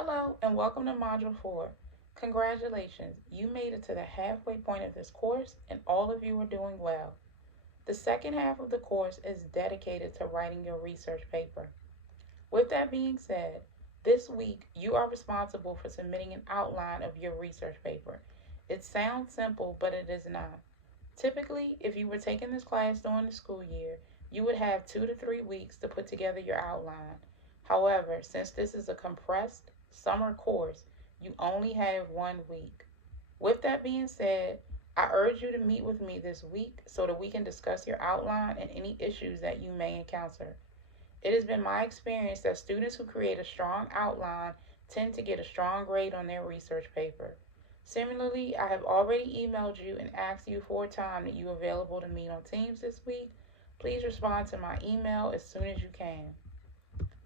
Hello and welcome to Module 4. Congratulations, you made it to the halfway point of this course and all of you are doing well. The second half of the course is dedicated to writing your research paper. With that being said, this week you are responsible for submitting an outline of your research paper. It sounds simple, but it is not. Typically, if you were taking this class during the school year, you would have 2 to 3 weeks to put together your outline. However, since this is a compressed summer course, you only have 1 week. With that being said, I urge you to meet with me this week so that we can discuss your outline and any issues that you may encounter. It has been my experience that students who create a strong outline tend to get a strong grade on their research paper. Similarly, I have already emailed you and asked you for a time that you are available to meet on Teams this week. Please respond to my email as soon as you can.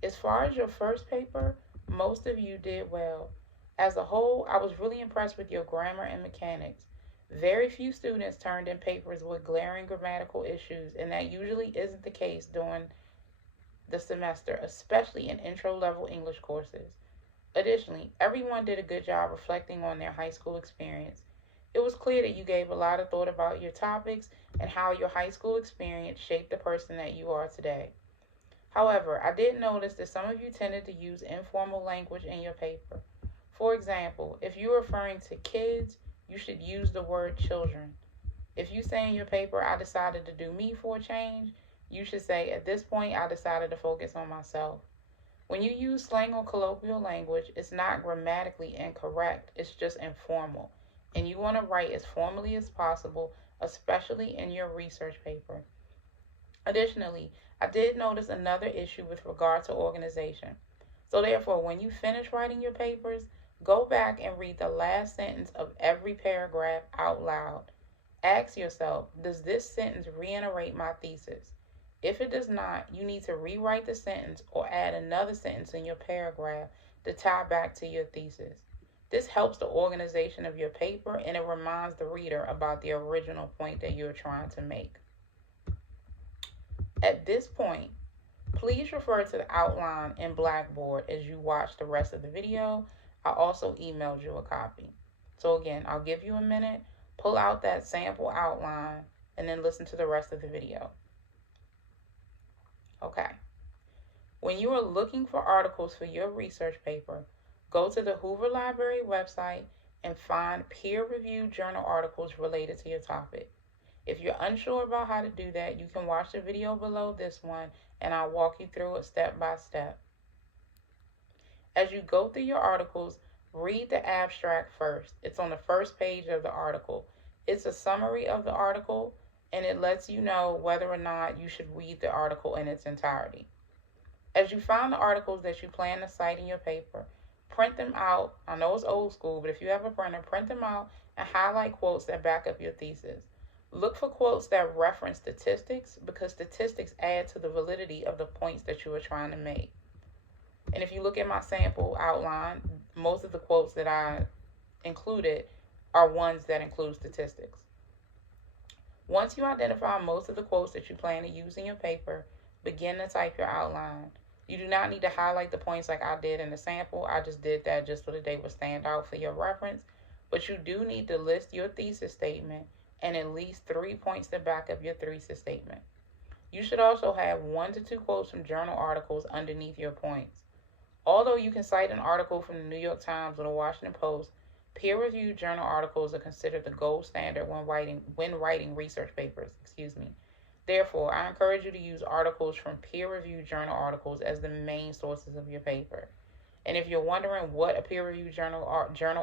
As far as your first paper, most of you did well. As a whole, I was really impressed with your grammar and mechanics. Very few students turned in papers with glaring grammatical issues, and that usually isn't the case during the semester, especially in intro level English courses. Additionally, everyone did a good job reflecting on their high school experience. It was clear that you gave a lot of thought about your topics and how your high school experience shaped the person that you are today. However, I did notice that some of you tended to use informal language in your paper. For example, if you're referring to kids, you should use the word children. If you say in your paper, I decided to do me for a change, you should say, at this point, I decided to focus on myself. When you use slang or colloquial language, it's not grammatically incorrect, it's just informal. And you want to write as formally as possible, especially in your research paper. Additionally, I did notice another issue with regard to organization. So, therefore, when you finish writing your papers, go back and read the last sentence of every paragraph out loud. Ask yourself, does this sentence reiterate my thesis? If it does not, you need to rewrite the sentence or add another sentence in your paragraph to tie back to your thesis. This helps the organization of your paper and it reminds the reader about the original point that you're trying to make. At this point, please refer to the outline in Blackboard as you watch the rest of the video. I also emailed you a copy. So again, I'll give you a minute, pull out that sample outline, and then listen to the rest of the video. Okay. When you are looking for articles for your research paper, go to the Hoover Library website and find peer-reviewed journal articles related to your topic. If you're unsure about how to do that, you can watch the video below this one and I'll walk you through it step by step. As you go through your articles, read the abstract first. It's on the first page of the article. It's a summary of the article and it lets you know whether or not you should read the article in its entirety. As you find the articles that you plan to cite in your paper, print them out. I know it's old school, but if you have a printer, print them out and highlight quotes that back up your thesis. Look for quotes that reference statistics because statistics add to the validity of the points that you are trying to make. And if you look at my sample outline, most of the quotes that I included are ones that include statistics. Once you identify most of the quotes that you plan to use in your paper, begin to type your outline. You do not need to highlight the points like I did in the sample. I just did that just so that they would stand out for your reference. But you do need to list your thesis statement and at least 3 points to back up your thesis statement. You should also have 1 to 2 quotes from journal articles underneath your points. Although you can cite an article from the New York Times or the Washington Post, peer-reviewed journal articles are considered the gold standard when writing research papers. Therefore, I encourage you to use articles from peer-reviewed journal articles as the main sources of your paper. And if you're wondering what a peer-reviewed journal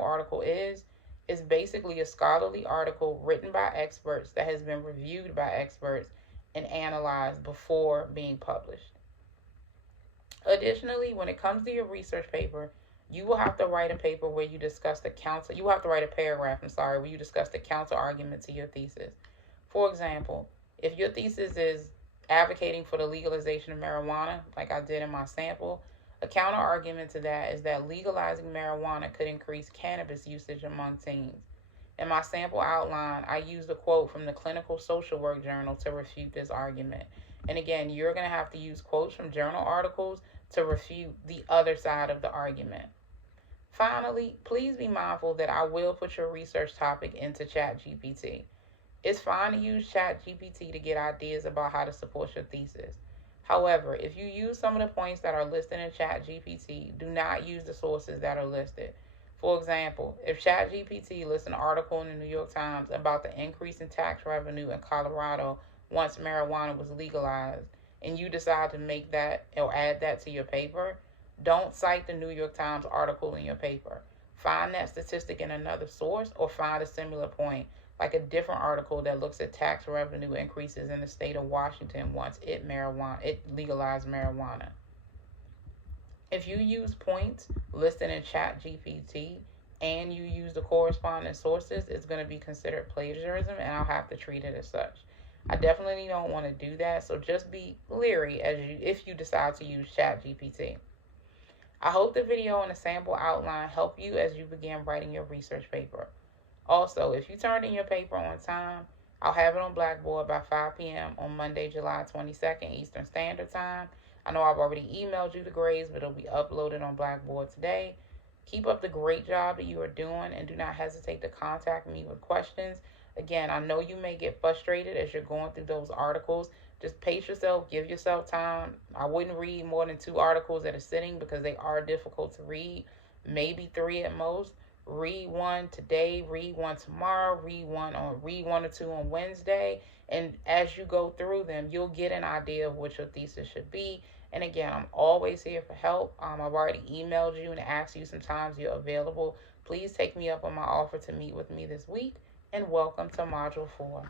article is, it's basically a scholarly article written by experts that has been reviewed by experts and analyzed before being published. Additionally, when it comes to your research paper, you will have to write a paper where you discuss the counter. You will have to write a paragraph, where you discuss the counter argument to your thesis. For example, if your thesis is advocating for the legalization of marijuana, like I did in my sample, a counter argument to that is that legalizing marijuana could increase cannabis usage among teens. In my sample outline, I used a quote from the Clinical Social Work Journal to refute this argument. And again, you're going to have to use quotes from journal articles to refute the other side of the argument. Finally, please be mindful that I will put your research topic into ChatGPT. It's fine to use ChatGPT to get ideas about how to support your thesis. However, if you use some of the points that are listed in ChatGPT, do not use the sources that are listed. For example, if ChatGPT lists an article in the New York Times about the increase in tax revenue in Colorado once marijuana was legalized, and you decide to make that or add that to your paper, don't cite the New York Times article in your paper. Find that statistic in another source or find a similar point, like a different article that looks at tax revenue increases in the state of Washington once it legalized marijuana. If you use points listed in ChatGPT and you use the corresponding sources, it's going to be considered plagiarism and I'll have to treat it as such. I definitely don't want to do that, so just be leery if you decide to use ChatGPT. I hope the video and the sample outline help you as you begin writing your research paper. Also, if you turned in your paper on time, I'll have it on Blackboard by 5 p.m. on Monday, July 22nd, Eastern Standard Time. I know I've already emailed you the grades, but it'll be uploaded on Blackboard today. Keep up the great job that you are doing and do not hesitate to contact me with questions. Again, I know you may get frustrated as you're going through those articles. Just pace yourself, give yourself time. I wouldn't read more than 2 articles at a sitting because they are difficult to read, maybe 3 at most. Read one today, read one tomorrow, read one or two on Wednesday, and as you go through them, you'll get an idea of what your thesis should be. And again, I'm always here for help. I've already emailed you and asked you sometimes you're available. Please take me up on my offer to meet with me this week, and welcome to Module 4.